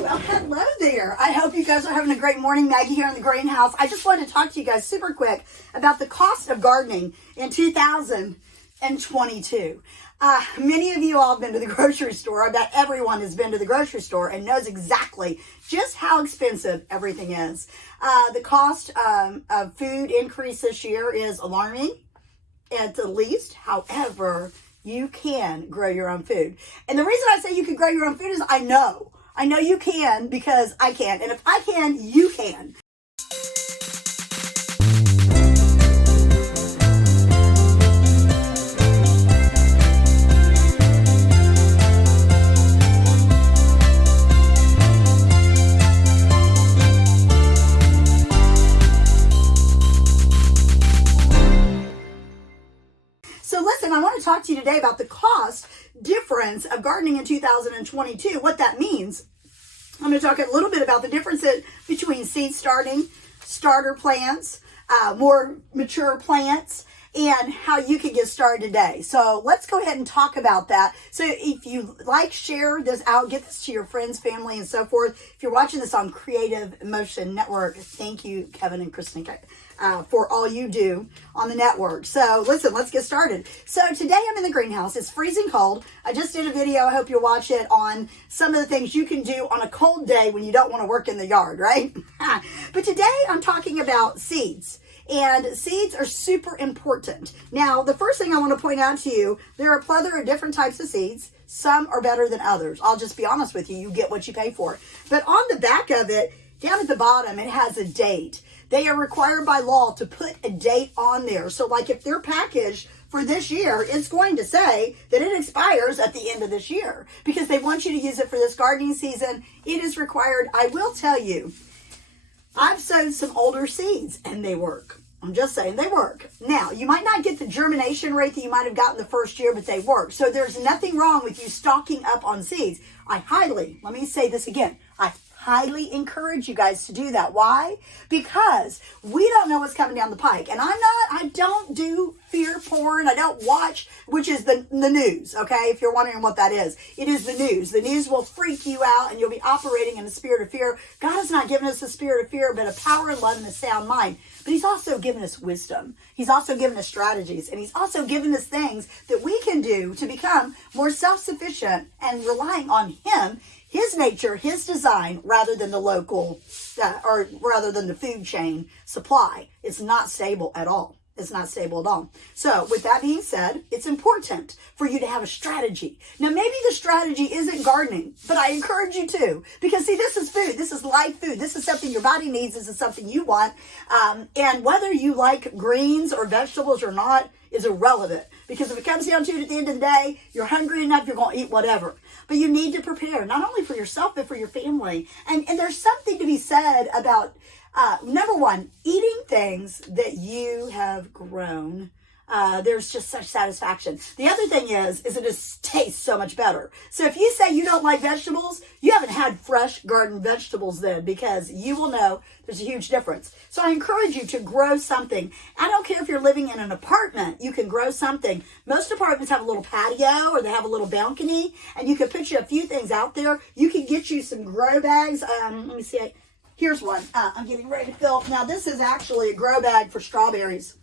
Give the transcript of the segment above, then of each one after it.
Well, hello there. I hope you guys are having a great morning. Maggie here in the greenhouse. I just wanted to talk to you guys super quick about the cost of gardening in 2022. Many of you all have been to the grocery store. I bet everyone has been to the grocery store and knows exactly just how expensive everything is. The cost of food increase this year is alarming at the least. However, you can grow your own food. And the reason I say you can grow your own food is I know you can because I can. And if I can, you can. So listen, I want to talk to you today about the cost difference of gardening in 2022, what that means. I'm going to talk a little bit about the difference between seed starter plants, more mature plants, and how you can get started today. So let's go ahead and talk about that. So if you like, share this out, get this to your friends, family, and so forth. If you're watching this on Creative Emotion Network, thank you, Kevin and Kristen, for all you do on the network. So listen, let's get started. So today I'm in the greenhouse. It's freezing cold. I just did a video. I hope you'll watch it on some of the things you can do on a cold day when you don't want to work in the yard, right? But today I'm talking about seeds. And seeds are super important. Now, the first thing I want to point out to you, there are a plethora of different types of seeds. Some are better than others. I'll just be honest with you. You get what you pay for. But on the back of it, down at the bottom, it has a date. They are required by law to put a date on there. So like if they're packaged for this year, it's going to say that it expires at the end of this year because they want you to use it for this gardening season. It is required. I will tell you, I've sowed some older seeds and they work. I'm just saying they work. Now, you might not get the germination rate that you might have gotten the first year, but they work. So there's nothing wrong with you stocking up on seeds. Let me say this again. I highly encourage you guys to do that. Why? Because we don't know what's coming down the pike. And I don't do fear porn. I don't watch, which is the news, okay? If you're wondering what that is, it is the news. The news will freak you out and you'll be operating in a spirit of fear. God has not given us a spirit of fear, but a power and love and a sound mind. But he's also given us wisdom. He's also given us strategies. And he's also given us things that we can do to become more self-sufficient and relying on him, his nature, his design, rather than the local, or rather than the food chain supply. It's not stable at all. It's not stable at all. So with that being said, it's important for you to have a strategy. Now, maybe the strategy isn't gardening, but I encourage you to, because see, this is food. This is live food. This is something your body needs. This is something you want. And whether you like greens or vegetables or not is irrelevant, because if it comes down to it at the end of the day, you're hungry enough, you're going to eat whatever. But you need to prepare, not only for yourself, but for your family. And there's something to be said about number one, eating things that you have grown. There's just such satisfaction. The other thing is it just tastes so much better. So if you say you don't like vegetables, you haven't had fresh garden vegetables then, because you will know there's a huge difference. So I encourage you to grow something. I don't care if you're living in an apartment, you can grow something. Most apartments have a little patio or they have a little balcony, and you can put you a few things out there. You can get you some grow bags. Let me see. Here's one. I'm getting ready to fill. Now, this is actually a grow bag for strawberries.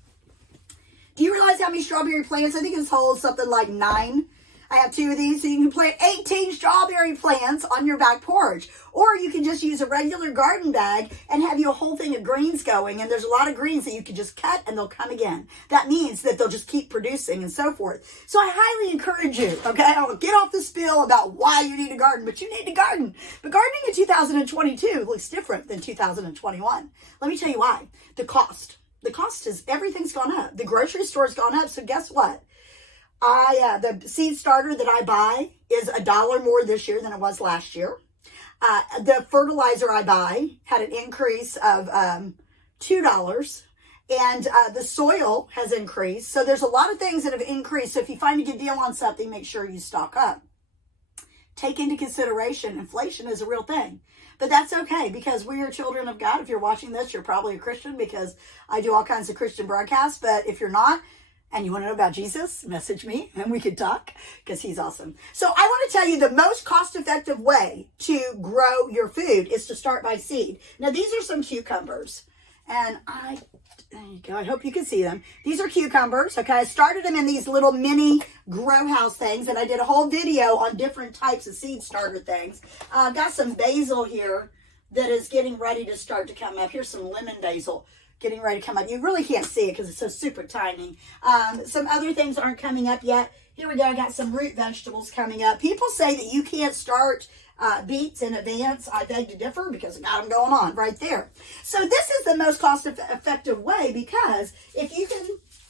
Do you realize how many strawberry plants? I think this holds something like 9. I have 2 of these, so you can plant 18 strawberry plants on your back porch. Or you can just use a regular garden bag and have you a whole thing of greens going. And there's a lot of greens that you can just cut and they'll come again. That means that they'll just keep producing and so forth. So I highly encourage you, okay? I'll get off the spiel about why you need a garden, but you need to garden. But gardening in 2022 looks different than 2021. Let me tell you why. The cost. The cost is, everything's gone up. The grocery store's gone up. So guess what? The seed starter that I buy is $1 more this year than it was last year. The fertilizer I buy had an increase of $2. And the soil has increased. So there's a lot of things that have increased. So if you find a good deal on something, make sure you stock up. Take into consideration, inflation is a real thing. But that's okay, because we are children of God. If you're watching this, you're probably a Christian, because I do all kinds of Christian broadcasts. But if you're not, and you want to know about Jesus, message me and we can talk because he's awesome. So I want to tell you the most cost-effective way to grow your food is to start by seed. Now, these are some cucumbers, and there you go. I hope you can see them. These are cucumbers, okay? I started them in these little mini grow house things, and I did a whole video on different types of seed starter things. I've got some basil here that is getting ready to start to come up. Here's some lemon basil getting ready to come up. You really can't see it because it's so super tiny. Some other things aren't coming up yet. Here we go. I got some root vegetables coming up. People say that you can't start beets in advance. I beg to differ because I got them going on right there. So this is the most cost-effective way because if you can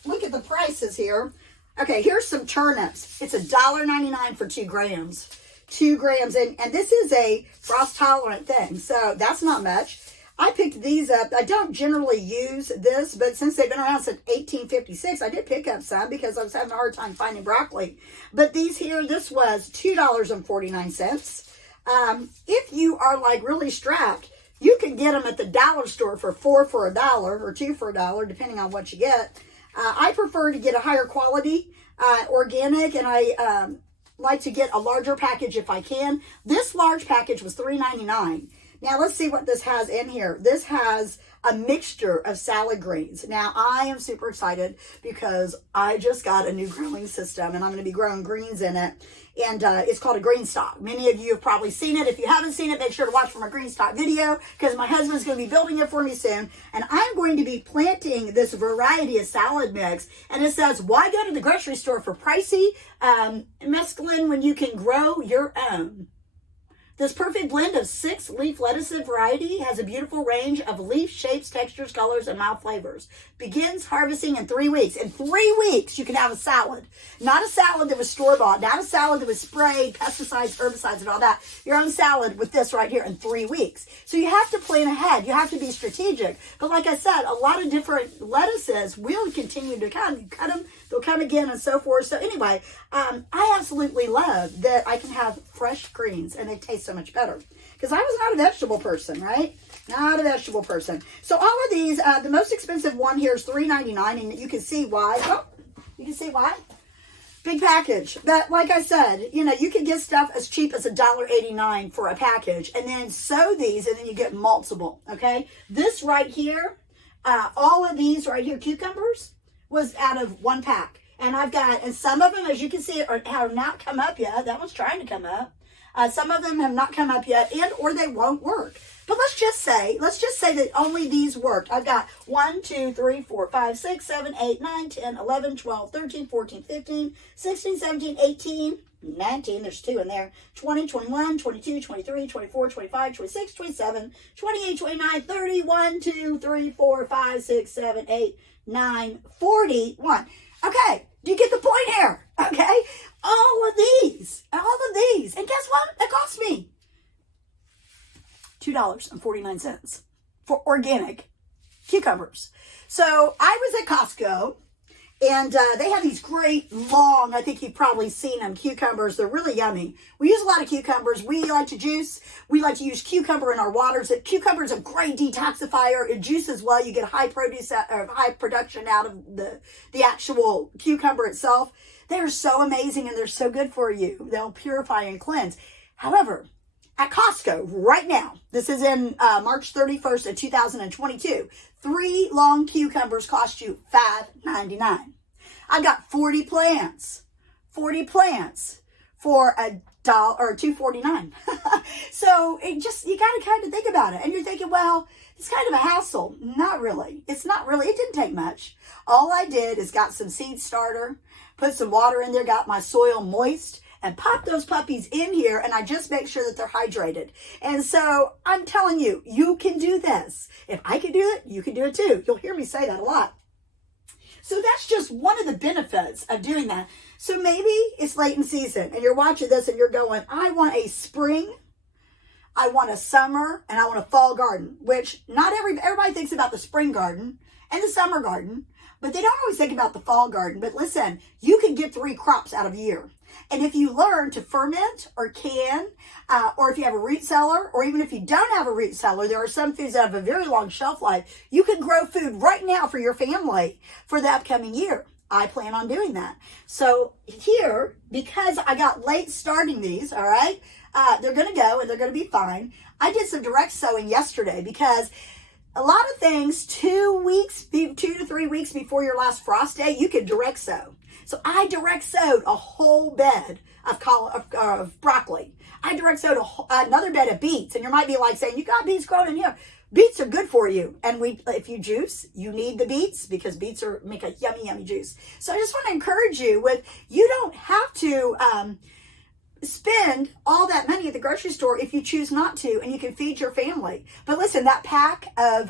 look at the prices here. Okay, here's some turnips. It's $1.99 for 2 grams. 2 grams, and this is a frost-tolerant thing, so that's not much. I picked these up. I don't generally use this, but since they've been around since 1856, I did pick up some because I was having a hard time finding broccoli. But these here, this was $2.49. If you are like really strapped, you can get them at the dollar store for 4 for $1 or 2 for $1, depending on what you get. I prefer to get a higher quality organic, and I like to get a larger package if I can. This large package was $3.99. Now, let's see what this has in here. This has a mixture of salad greens. Now, I am super excited because I just got a new growing system, and I'm going to be growing greens in it. And it's called a green stock. Many of you have probably seen it. If you haven't seen it, make sure to watch for my green stock video because my husband's going to be building it for me soon. And I'm going to be planting this variety of salad mix. And it says, why go to the grocery store for pricey mesclun when you can grow your own? This perfect blend of 6 leaf lettuce variety has a beautiful range of leaf shapes, textures, colors, and mild flavors. Begins harvesting in 3 weeks. In 3 weeks, you can have a salad. Not a salad that was store-bought. Not a salad that was sprayed, pesticides, herbicides, and all that. Your own salad with this right here in 3 weeks. So you have to plan ahead. You have to be strategic. But like I said, a lot of different lettuces will continue to come. You cut them, they'll come again, and so forth. So anyway, I absolutely love that I can have fresh greens, and they taste so much better. Because I was not a vegetable person, right? Not a vegetable person. So all of these, the most expensive one here is $3.99, and you can see why. Oh, you can see why. Big package. But like I said, you know, you can get stuff as cheap as $1.89 for a package, and then sow these, and then you get multiple, okay? This right here, all of these right here, cucumbers, was out of 1 pack. And I've got, and some of them, as you can see, have not come up yet. That one's trying to come up. Some of them have not come up yet, and or they won't work. But let's just say that only these worked. I've got 1, 2, 3, 4, 5, 6, 7, 8, 9, 10, 11, 12, 13, 14, 15, 16, 17, 18, 19. There's 2 in there. 20, 21, 22, 23, 24, 25, 26, 27, 28, 29, 30, 1, 2, 3, 4, 5, 6, 7, 8, 9, 41. Okay, do you get the point here? Okay, all of these, and guess what? That cost me $2.49 for organic cucumbers. So I was at Costco, and they have these great long, I think you've probably seen them, cucumbers. They're really yummy. We use a lot of cucumbers. We like to juice. We like to use cucumber in our waters. Cucumber is a great detoxifier. It juices well. You get high production out of the actual cucumber itself. They're so amazing, and they're so good for you. They'll purify and cleanse. However, at Costco right now, this is in March 31st of 2022, 3 long cucumbers cost you $5.99. I've got 40 plants for $1 or $2.49. So you got to kind of think about it. And you're thinking, well, it's kind of a hassle. Not really. It's not really. It didn't take much. All I did is got some seed starter, put some water in there, got my soil moist, and pop those puppies in here, and I just make sure that they're hydrated. And so I'm telling you, you can do this. If I can do it, you can do it too. You'll hear me say that a lot. So that's just one of the benefits of doing that. So maybe it's late in season, and you're watching this, and you're going, I want a spring, I want a summer, and I want a fall garden, which not everybody thinks about the spring garden and the summer garden, but they don't always think about the fall garden. But listen, you can get 3 crops out of a year. And if you learn to ferment or can, or if you have a root cellar, or even if you don't have a root cellar, there are some foods that have a very long shelf life. You can grow food right now for your family for the upcoming year. I plan on doing that. So here, because I got late starting these, all right, they're going to go and they're going to be fine. I did some direct sowing yesterday because a lot of things, 2 to 3 weeks before your last frost day, you can direct sow. So I direct sowed a whole bed of broccoli. I direct sowed another bed of beets. And you might be like saying, you got beets growing in here. Beets are good for you. And if you juice, you need the beets because beets make a yummy, yummy juice. So I just want to encourage you you don't have to spend all that money at the grocery store if you choose not to, and you can feed your family. But listen, that pack of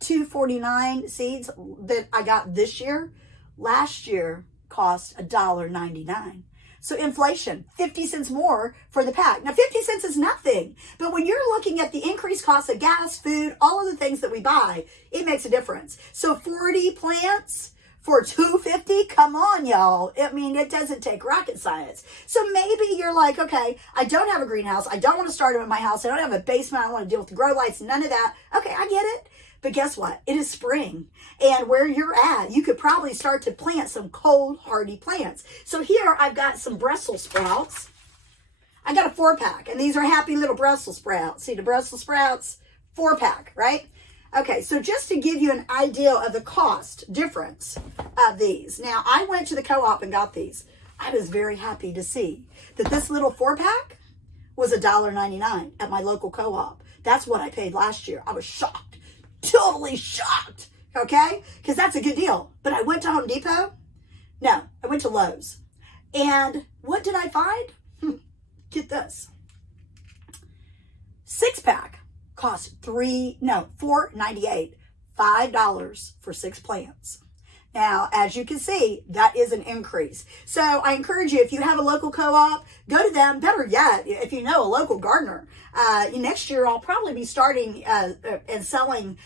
249 seeds that I got this year, last year cost $1.99. So inflation, 50 cents more for the pack. Now 50 cents is nothing, but when you're looking at the increased cost of gas, food, all of the things that we buy, it makes a difference. So 40 plants for $2.50, come on, y'all. I mean, it doesn't take rocket science. So maybe you're like, okay, I don't have a greenhouse. I don't want to start them in my house. I don't have a basement. I don't want to deal with the grow lights, none of that. Okay, I get it. But guess what? It is spring. And where you're at, you could probably start to plant some cold, hardy plants. So here I've got some Brussels sprouts. I got a 4-pack, and these are happy little Brussels sprouts. See the Brussels sprouts? 4-pack, right? Okay, so just to give you an idea of the cost difference of these. Now, I went to the co-op and got these. I was very happy to see that this little 4-pack was $1.99 at my local co-op. That's what I paid last year. I was shocked. Totally shocked, okay? Because that's a good deal. But I went to Home Depot. No, I went to Lowe's. And what did I find? Get this. 6-pack cost $4.98. $5 for 6 plants. Now, as you can see, that is an increase. So I encourage you, if you have a local co-op, go to them. Better yet, if you know a local gardener, next year I'll probably be starting and selling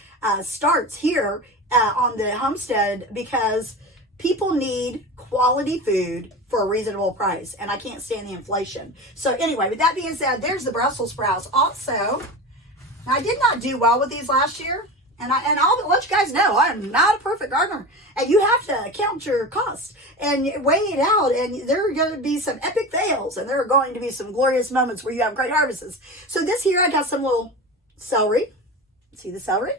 starts here on the homestead because people need quality food for a reasonable price, and I can't stand the inflation. So anyway, with that being said, there's the Brussels sprouts. Also, I did not do well with these last year. And I'll let you guys know, I am not a perfect gardener. And you have to count your costs and weigh it out. And there are going to be some epic fails. And there are going to be some glorious moments where you have great harvests. So this here, I got some little celery. See the celery?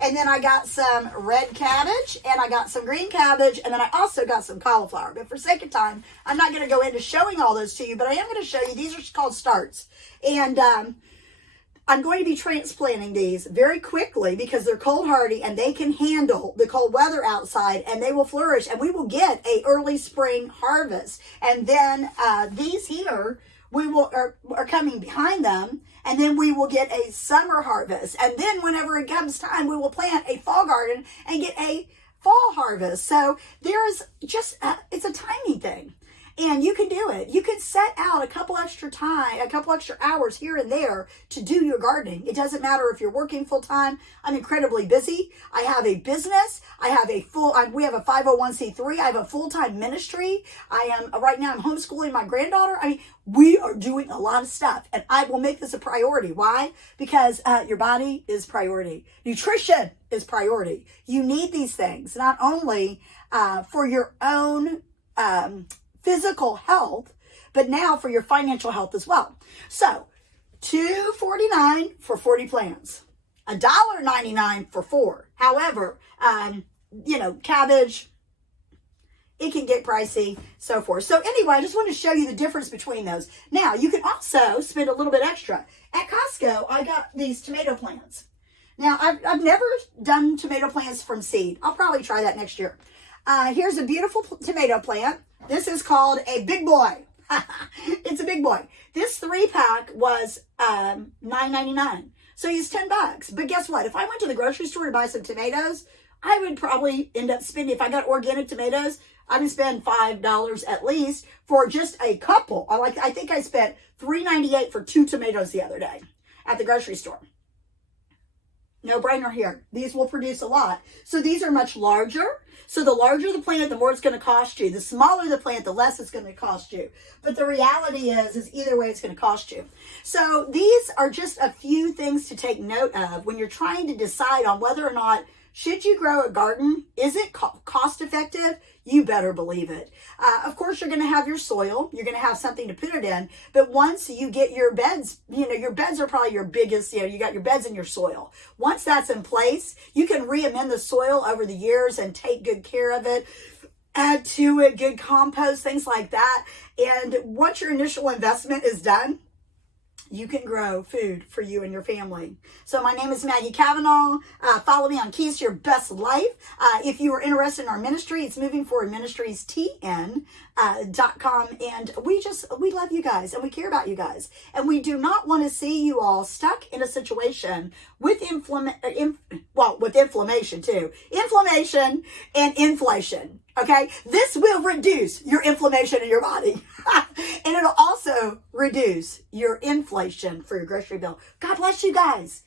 And then I got some red cabbage. And I got some green cabbage. And then I also got some cauliflower. But for sake of time, I'm not going to go into showing all those to you. But I am going to show you. These are called starts. And I'm going to be transplanting these very quickly because they're cold hardy and they can handle the cold weather outside, and they will flourish, and we will get a early spring harvest. And then these here are coming behind them, and then we will get a summer harvest. And then whenever it comes time, we will plant a fall garden and get a fall harvest. So there's just it's a timing thing. And you can do it. You can set out a couple extra hours here and there to do your gardening. It doesn't matter if you're working full time. I'm incredibly busy. I have a business. We have a 501c3. I have a full-time ministry. Right now I'm homeschooling my granddaughter. I mean, we are doing a lot of stuff, and I will make this a priority. Why? Because your body is priority. Nutrition is priority. You need these things, not only for your own physical health, but now for your financial health as well. So $2.49 for 40 plants, $1.99 for 4. However, cabbage, it can get pricey, so forth. So anyway, I just want to show you the difference between those. Now, you can also spend a little bit extra. At Costco, I got these tomato plants. Now, I've never done tomato plants from seed. I'll probably try that next year. Here's a beautiful tomato plant. This is called a big boy. It's a big boy. This 3-pack was $9.99. So it's $10. But guess what? If I went to the grocery store to buy some tomatoes, I would probably end up spending, if I got organic tomatoes, I would spend $5 at least for just a couple. I think I spent $3.98 for 2 tomatoes the other day at the grocery store. No brainer here. These will produce a lot. So these are much larger. So the larger the plant, the more it's going to cost you. The smaller the plant, the less it's going to cost you. But the reality is either way it's going to cost you. So these are just a few things to take note of when you're trying to decide on whether or not Should you grow a garden? Is it cost effective? You better believe it. Of course, you're going to have your soil. You're going to have something to put it in. But once you get your beds, your beds are probably your biggest, you got your beds in your soil. Once that's in place, you can re-amend the soil over the years and take good care of it. Add to it good compost, things like that. And once your initial investment is done, you can grow food for you and your family. So my name is Maggie Cavanaugh. Follow me on Keys to Your Best Life. If you are interested in our ministry, it's Moving Forward Ministries TN.com. And we love you guys and we care about you guys. And we do not want to see you all stuck in a situation with inflammation too. Inflammation and inflation. Okay, this will reduce your inflammation in your body. And it'll also reduce your inflation for your grocery bill. God bless you guys.